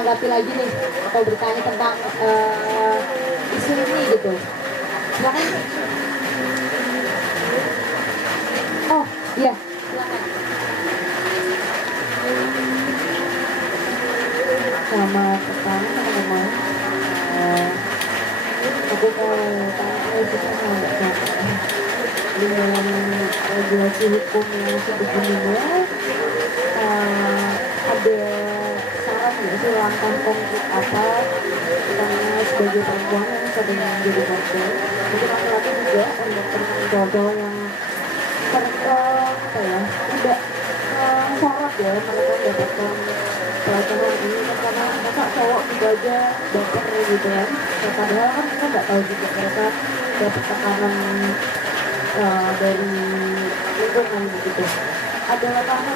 menanggapi lagi nih atau bertanya tentang isu ini gitu. Silakan. Oh iya, silakan. Selamat petang teman-teman. Aku mau tanya juga sama Mbak Jaka. Di dalam regulasi hukum yang sebegininya ada saran nggak sih langkah konkret apa karena sebagai perempuan yang sering menjadi korban, mungkin laki-laki juga untuk teman-teman yang apa ya tidak syarat ya mereka mendapatkan pelatihan ini kan karena masa cowok juga aja baper gitu ya. Ya, padahal kan kita nggak tahu juga mereka dapat tekanan dari lingkungan gitu. Ada langkah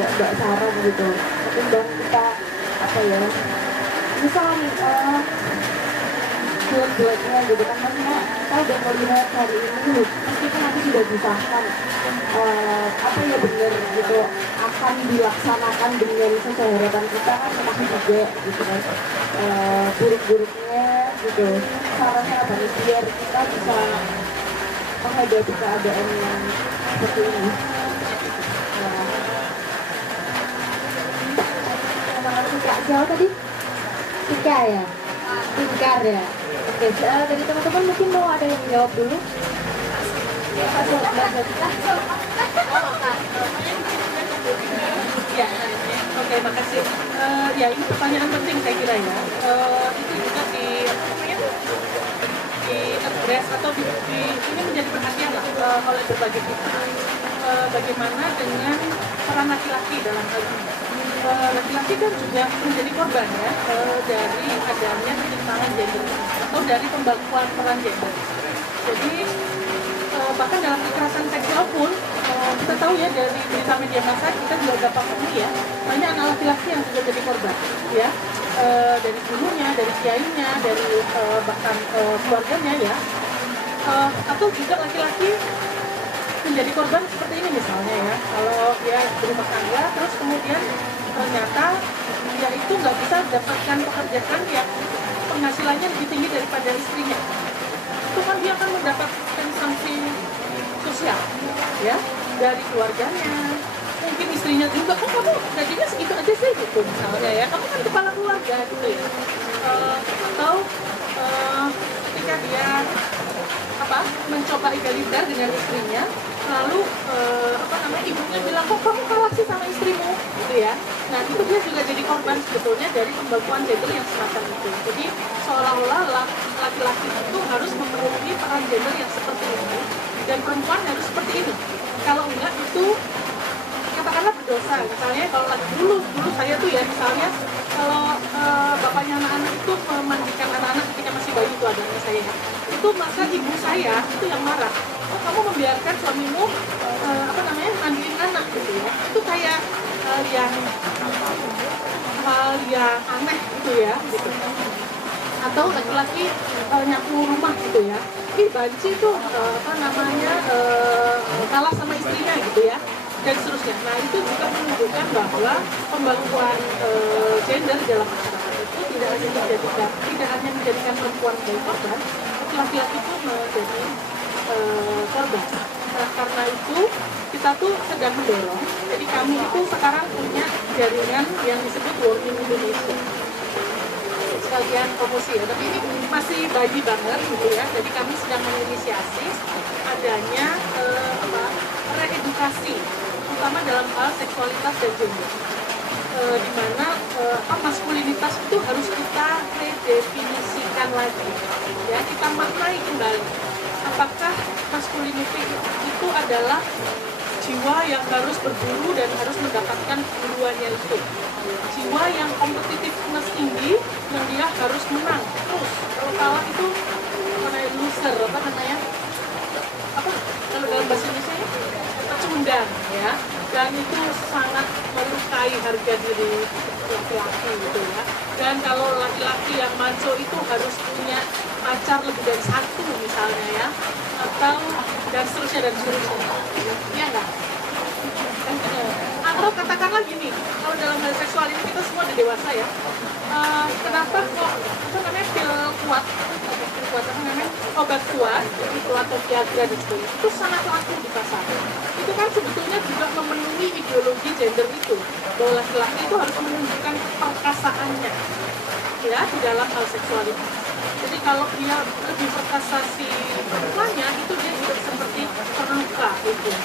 nggak saran gitu ketimbang kita apa ya misal nih jelek-jeleknya gitu kan, maksudnya kita udah melihat hari ini meskipun nanti sudah disahkan apa ya benar gitu akan dilaksanakan dengan sesuai harapan kita kan masih juga gitu kan, buruk-buruknya gitu sarannya apa nih biar kita bisa menghadapi keadaan yang seperti ini. Siapa tadi? Tika ya? Tingkar ya? Oke, dari teman-teman mungkin mau ada yang jawab dulu? Ya, oke, makasih. Ya, ini pertanyaan penting saya kira ya. Itu juga di address atau ini menjadi perhatian lah oleh berbagai pihak. Bagaimana dengan peran laki-laki dalam hal ini? Laki-laki kan juga menjadi korban ya dari adanya penyimpangan gender atau dari pembakuan peran gender. Jadi bahkan dalam kekerasan seksual pun kita tahu ya dari berita media massa kita juga gampang temui ya banyak anak laki-laki yang juga jadi korban ya dari ibunya, dari kiainya, dari bahkan keluarganya ya atau juga laki-laki menjadi korban seperti ini misalnya ya kalau dia berumah tangga terus kemudian ternyata dia itu nggak bisa mendapatkan pekerjaan yang penghasilannya lebih tinggi daripada istrinya, itu kan dia akan mendapatkan sanksi sosial ya dari keluarganya, mungkin istrinya juga kok kamu gajinya segitu aja sih gitu misalnya ya, kamu kan kepala keluarga gitu ya atau ketika dia mencoba egaliter dengan istrinya lalu ibunya bilang kok kamu kalah sih sama istrimu gitu ya. Nah itu dia juga jadi korban sebetulnya dari pembakuan gender yang semacam itu. Jadi seolah-olah laki-laki itu harus memenuhi peran gender yang seperti ini dan perempuan harus seperti ini. Kalau enggak itu katakanlah berdosa. Misalnya kalau dulu saya tuh ya misalnya kalau bapaknya anak-anak itu memandikan anak-anak ketika masih bayi itu adanya saya ya. Itu maka ibu saya itu yang marah. Oh kamu membiarkan suamimu mandiin anak gitu ya. Itu kayak hal yang aneh gitu ya gitu. Atau laki-laki nyapu rumah gitu ya. Banci tuh kalah sama istrinya gitu ya. Dan seterusnya. Nah itu juga menunjukkan bahwa pembakuan gender dalam masyarakat itu tidak hanya menjadikan perempuan sebagai korban, tapi laki-laki itu menjadi korban. Nah, karena itu kita tuh sedang mendorong. Jadi kami itu sekarang punya jaringan yang disebut Warning Indonesia. Sekalian promosi ya, tapi ini masih bayi banget gitu ya. Jadi kami sedang menginisiasi adanya reedukasi, terutama dalam hal seksualitas dan gender. Di mana maskulinitas itu harus kita redefinisikan lagi, ya kita maknai kembali. Apakah masculinity itu adalah jiwa yang harus berburu dan harus mendapatkan keburuannya itu, jiwa yang competitiveness tinggi yang dia harus menang terus, kalau kalah itu loser kalau dalam bahasa Indonesia pecundang ya, dan itu sangat melukai harga diri laki-laki gitu ya. Dan kalau laki-laki yang macho itu harus punya pacar lebih dari satu misalnya ya, atau dan seterusnya ya enggak? Atau Atau katakanlah gini, kalau dalam hal seksual ini kita semua udah dewasa ya. Kenapa kok apa namanya pil kuat apa namanya obat kuat itu atau Viagra dan sebagainya itu sangat laku di pasar. Itu kan sebetulnya juga memenuhi ideologi gender itu, bahwa laki-laki itu harus menunjukkan perkasaannya ya di dalam hal seksualitas. Jadi kalau dia lebih perkasa si perempuannya itu dia juga seperti terluka gitu ya.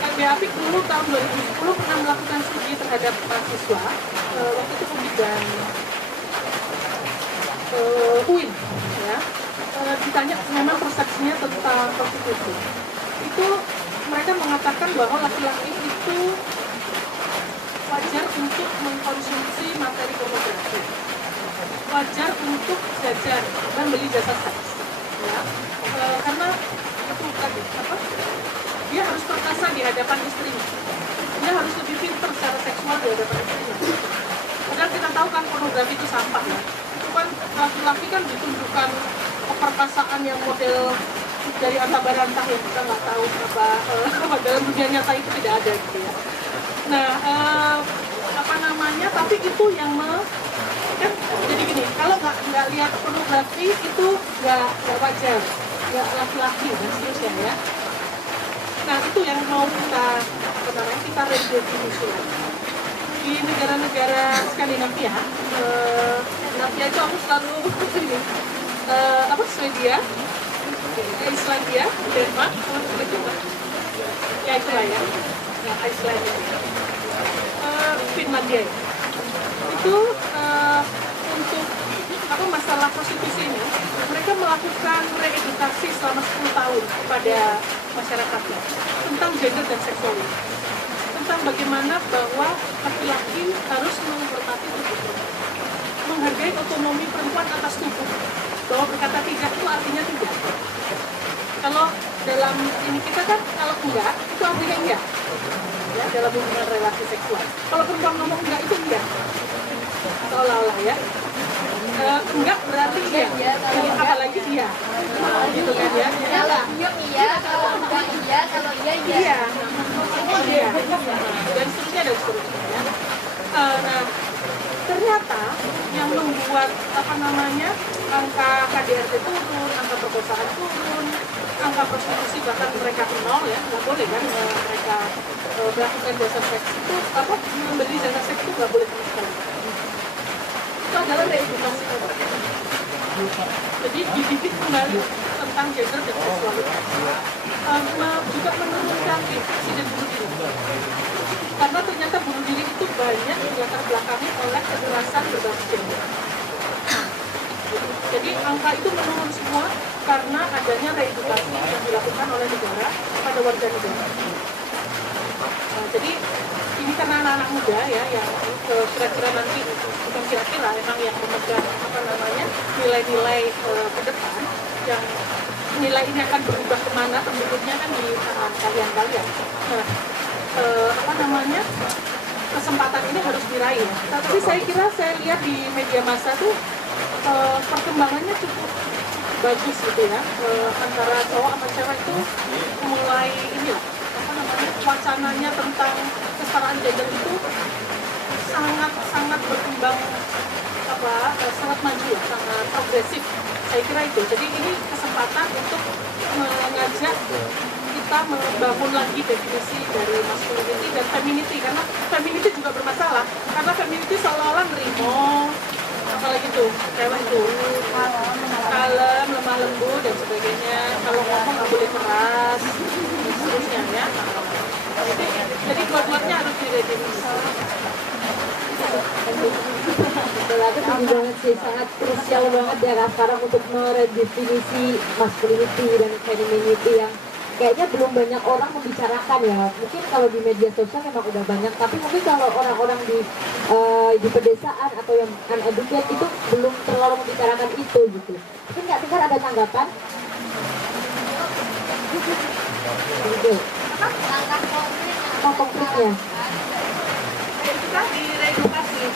LBAPIK dulu tahun 2010 pernah melakukan studi terhadap mahasiswa waktu itu UIN dan UIN ya. Ditanya memang persepsinya tentang prostitusi. Itu mereka mengatakan bahwa laki-laki itu wajar untuk mengkonsumsi materi pornografi, wajar untuk jajan dan beli jasa seks ya. Karena itu tadi apa, dia harus perkasa di hadapan istrinya, dia harus lebih pintar secara seksual di hadapan istrinya. Padahal kita tahu kan pornografi itu sampah ya, itu kan laki-laki kan ditunjukkan keperkasaan yang model dari antah barantah yang kita nggak tahu apa dalam dunia nyata itu tidak ada gitu ya. Nah apa namanya, tapi itu yang kan jadi gini, kalau nggak lihat pornografi itu nggak wajar, nggak laki-laki dan seterusnya ya. Nah itu yang mau kita apa namanya kita redefinisi lagi di negara-negara Skandinavia. Skandinavia itu aku selalu ini apa Swedia, Islandia, Denmark, ya itulah ya. Nah Islandia, Finlandia itu untuk apa masalah prostitusi ini mereka melakukan reedukasi selama 10 tahun kepada masyarakatnya tentang gender dan seksualitas, tentang bagaimana bahwa laki-laki harus menghormati tubuh perempuan, menghargai otonomi perempuan atas tubuh, bahwa berkata tidak itu artinya tidak. Kalau dalam ini kita kan kalau enggak itu artinya enggak ya, dalam hubungan relasi seksual. Kalau perempuan ngomong enggak itu enggak, seolah-olah ya. Enggak berarti iya, apalagi iya, gitu kan ya. Kalau iya, kalau enggak iya, kalau iya iya. Iya, dan seterusnya ya. Nah, ternyata yang membuat apa namanya angka KDRT turun, angka perkosaan turun, angka prostitusi bahkan mereka nol ya, nggak boleh kan mereka melakukan jasa seks itu apa membeli jasa seks itu nggak boleh sama sekali. Itu adalah reedukasi orang. Jadi dididik kembali tentang gender dan seksualitas. Juga menurunkan insiden bunuh diri. Karena ternyata bunuh diri itu banyak dilatar belakangi oleh kekerasan berbasis gender. Jadi angka itu menurun semua karena adanya reedukasi yang dilakukan oleh negara pada warga negara. Jadi ini karena anak-anak muda ya yang kira-kira nanti bukan kira-kira emang yang memegang apa namanya nilai-nilai ke depan, yang nilai ini akan berubah kemana bentuknya kan di tangan kalian-kalian. Nah, apa namanya kesempatan ini harus diraih. Tapi saya kira saya lihat di media massa tuh perkembangannya cukup bagus gitu ya, antara cowok sama cewek itu mulai inilah apa namanya wacananya tentang kesetaraan gender itu sangat berkembang, apa sangat maju ya, sangat progresif saya kira itu. Jadi ini kesempatan untuk mengajak kita membangun lagi definisi dari masculinity dan femininity, karena femininity juga bermasalah karena femininity seolah-olah nerimo apalagi tuh cewek tuh kalem, lemah lembut dan sebagainya, kalau ngomong nggak boleh keras dan seterusnya ya. Jadi dua-duanya harus diredefinisi. Berarti tinggi banget sih, sangat krusial banget ya sekarang untuk meredefinisi masculinity dan femininity yang kayaknya belum banyak orang membicarakan ya. Mungkin kalau di media sosial memang udah banyak, tapi mungkin kalau orang-orang di pedesaan atau yang uneducated itu belum terlalu membicarakan itu gitu. Mungkin nggak dengar ada tanggapan? Gitu. Langkah konkret Apa konfliknya? Kita di reedukasi.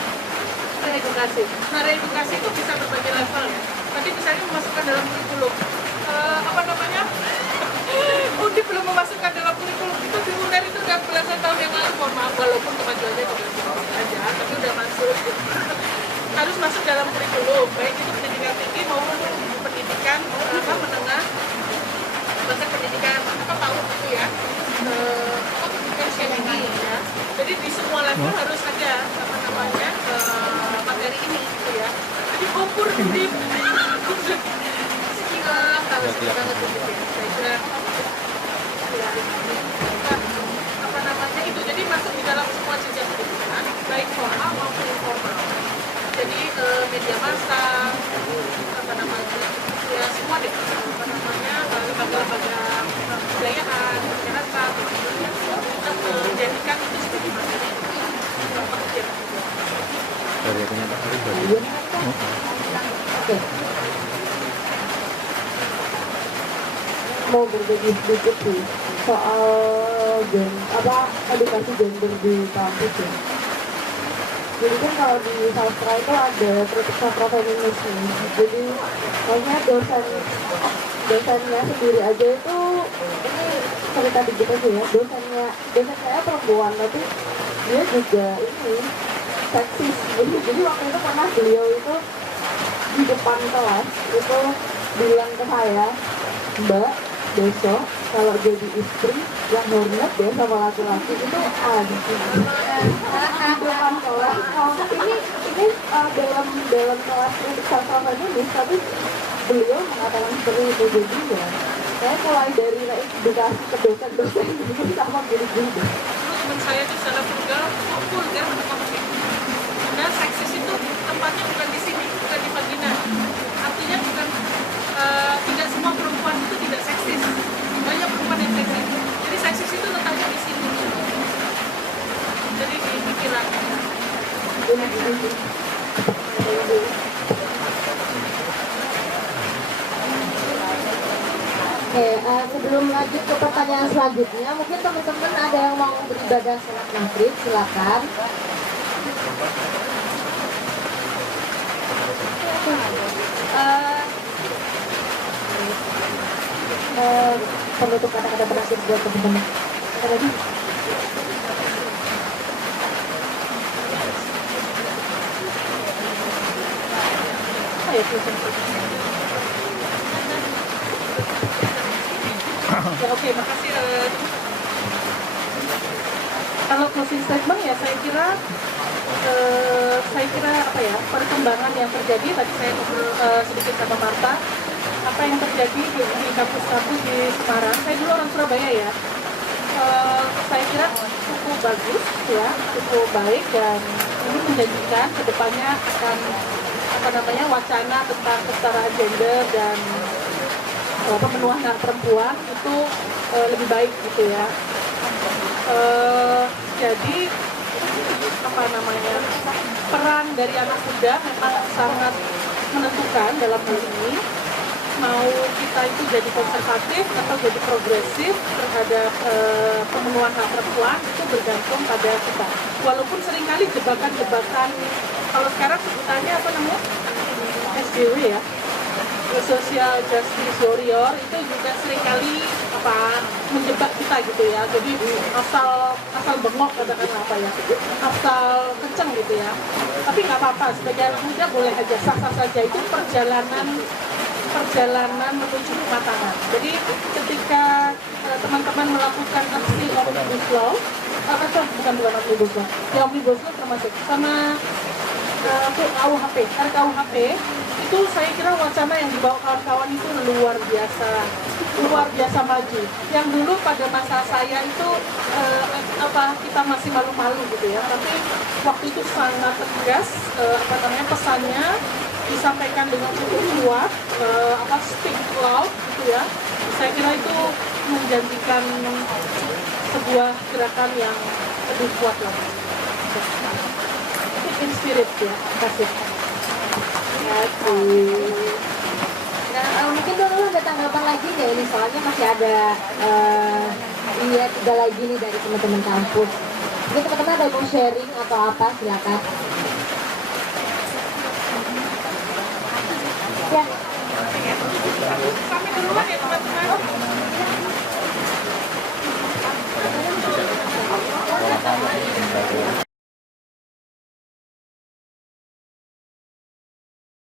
Nah reedukasi itu bisa berbagai level ya. Tadi misalnya memasukkan dalam kurikulum apa namanya Undi belum memasukkan dalam kurikulum itu di UNER itu udah belasan tahun yang lalu, mohon maaf walaupun kemajuannya juga aja, tapi udah masuk. Harus masuk dalam kurikulum, baik itu pendidikan tinggi maupun pendidikan menengah, bahkan pendidikan PAUD itu ya, pendidikan tinggi ya. Jadi di semua level harus ada materi ini gitu ya. Jadi kompur di kalau banget gitu ya. Saya kira itu jadi masuk di dalam semua jenjang pendidikan baik formal maupun informal. Jadi media massa ya semua deh lembaga-lembaga kebudayaan kesehatan kita menjadikan itu sebagai materi pengajian. Oke. Mau berbagi sedikit sih soal edukasi gender di kampus ya. Jadi kan kalau di sastra itu ada kritik sastra feminis nih. Jadi kayaknya dosennya sendiri aja itu ini cerita dikit aja ya. Dosen saya perempuan tapi dia juga ini seksis. Jadi waktu itu pernah beliau itu di depan kelas itu bilang ke saya, Mbak, besok kalau jadi istri yang hormat deh sama laki-laki itu ada di depan kelas. Ini dalam kelas kritik sastra feminis, tapi beliau mengatakan seperti itu. Jadi ya saya mulai dari edukasi ke dosen-dosen itu sama guru-guru. Teman saya itu secara vulgar menekankan karena seksis itu tempatnya bukan di sini, bukan di vagina. Artinya bukan tidak semua perempuan itu tidak seksis. Banyak perempuan yang seksis. Jadi seksis itu letaknya di sini. Jadi di pikiran. Oke, sebelum lanjut ke pertanyaan selanjutnya, mungkin teman-teman ada yang mau beribadah salat maghrib, silakan. Penutup kata-kata terakhir buat teman-teman. Ada lagi? Ya, oke, makasih. Kalau closing statement ya saya kira apa ya, perkembangan yang terjadi tadi saya ngobrol sedikit sama Marta, apa yang terjadi di kampus-kampus di Semarang. Saya dulu orang Surabaya ya. Saya kira cukup bagus ya, cukup baik dan ini menjanjikan kedepannya akan wacana tentang kesetaraan gender dan pemenuhan hak perempuan itu lebih baik gitu ya. Jadi peran dari anak muda memang sangat menentukan dalam hal ini. Mau kita itu jadi konservatif atau jadi progresif terhadap pemenuhan hak perempuan itu bergantung pada kita. Walaupun seringkali jebakan-jebakan, kalau sekarang sebutannya apa namanya? SJW ya, Social Justice Warrior itu juga seringkali menjebak kita gitu ya. Jadi asal bengok katakan asal kenceng gitu ya. Tapi nggak apa-apa, sebagai anak muda boleh aja, sah-sah saja. Itu perjalanan menuju kematangan. Jadi ketika teman-teman melakukan aksi Omnibus Law, bukan Omnibus Law, ya Omnibus Law termasuk sama RKUHP itu saya kira wacana yang dibawa kawan-kawan itu luar biasa maju. Yang dulu pada masa saya itu kita masih malu-malu gitu ya, tapi waktu itu sangat tegas pesannya disampaikan dengan cukup kuat, speak loud gitu ya. Saya kira itu menjanjikan sebuah gerakan yang lebih kuat lagi. Inspirit ya, kasih. Nah, mungkin dulu ada tanggapan lagi nggak ini, soalnya masih ada 3 lagi nih dari teman-teman kampus. Mungkin teman-teman ada mau sharing atau apa, silakan. Ya. Kami duluan ya teman-teman.